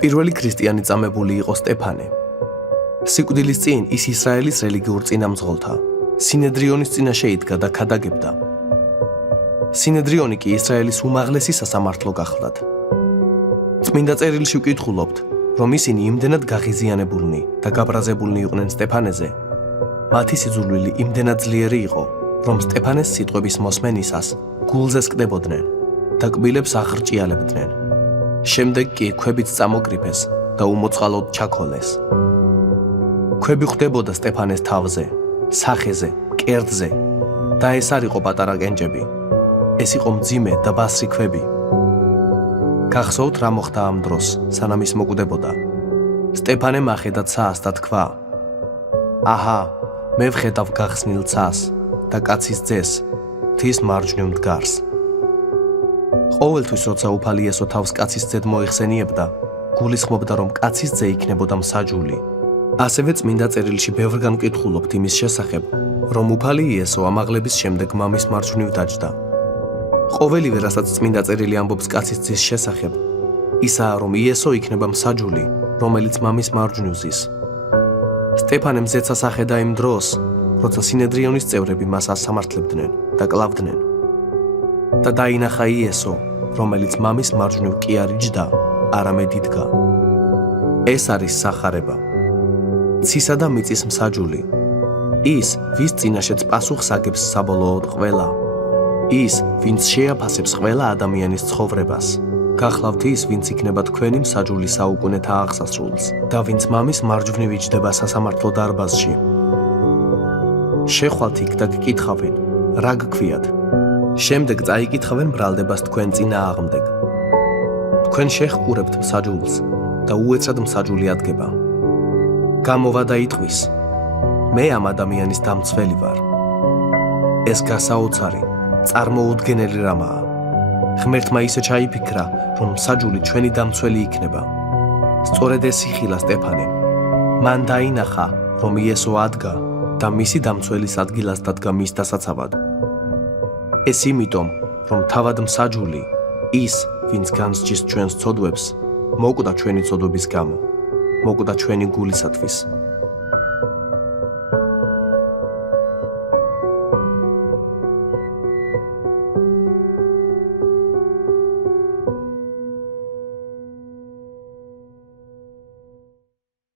პირველი ქრისტიანი წამებული იყო სტეფანე. სიკვდილის წინ ის ისრაელის რელიგიურ წინამძღოლთა სინედრიონის წინაშე იდგა და ქადაგებდა. სინედრიონი კი ისრაელის უმაღლესი სასამართლო გახლდათ. წმინდა წერილში ვკითხულობთ, რომ ისინი იმდენად გაღიზიანებულნი და გაბრაზებულნი იყვნენ სტეფანეზე, მათი სიძულვილი იმდენად ძლიერი იყო, რომ სტეფანეს სიტყვების მოსმენისას გულზე სკდებოდნენ და კბილებს აღრჭიალებდნენ. შემდეგ კი ქვებით წამოკრიფეს და უმოწყალოდ ჩაქოლეს. ქვები ხვდებოდა სტეფანეს თავზე, სახეზე, კერძზე და ეს არ იყო პატარა კენჭები. ეს იყო მძიმე და ბასრი ქვები. გახსოვთ რა მოხდა ამ დროს, სანამ ის მოკვდებოდა. სტეფანემ ახედა ცას და თქვა: აჰა, მე ვხედავ გახსნილ ცას და კაცის ძეს, ღვთის მარჯვნივ მდგარს. ყოველთვის როცა უფალი იესო თავს კაცის ძედ მოიხსენიებდა, გულისხმობდა, რომ კაცის ძე იქნებოდა მსაჯული. ასევე წმინდა წერილში ბევრგან ვკითხულობთ იმის შესახებ, რომ უფალი იესო ამაღლების შემდეგ მამის მარჯვნივ დაჯდა. ყოველივე, რასაც წმინდა წერილი ამბობს კაცის ძის შესახებ, ისაა, რომ იესო იქნება მსაჯული, რომელიც მამის მარჯვნივ ზის. სტეფანემ ზეცას ახედა იმ დროს, როცა სინედრიონის წევრები მას ასამართლებდნენ და კლავდნენ. და დაინახა იესო, რომელიც მამის მარჯვნივ კი არ იჯდა, არამედ იდგა. ეს არის სახარება. ცისა და მიწის მსაჯული. ის, ვის წინაშეც პასუხს აგებს საბოლოოდ ყველა. ის, ვინც შეაფასებს ყველა ადამიანის ცხოვრებას. გახლავთ ის, ვინც იქნება თქვენი მსაჯული საუკუნეთა აღსასრულს და ვინც მამის მარჯვნივ იჯდება სასამართლო დარბაზში. შეხვალთ იქ და გკითხავენ, რა გქვიათ? შემდეგ წაიკითხავენ ბრალდებას თქვენ წინააღმდეგ. თქვენ შეხკურებთ მსაჯულს და უეცრად მსაჯული ადგება. გამოვა და იტყვის: მე ამ ადამიანის დამცველი ვარ. ეს გასაოცარი, წარმოუდგენელი რამაა. ღმერთმა ისე ჩაიფიქრა, რომ მსაჯული ჩვენი დამცველი იქნება. სწორედ ეს იხილა სტეფანემ. მან დაინახა, რომ იესო ადგა და მისი დამცველის ადგილას დადგა მის დასაცავად. ეს იმიტომ, რომ თავად მსაჯული, ის, ვინც განსჯის ჩვენს ცოდვებს, მოკვდა ჩვენი ცოდვების გამო, მოკვდა ჩვენი გულისათვის.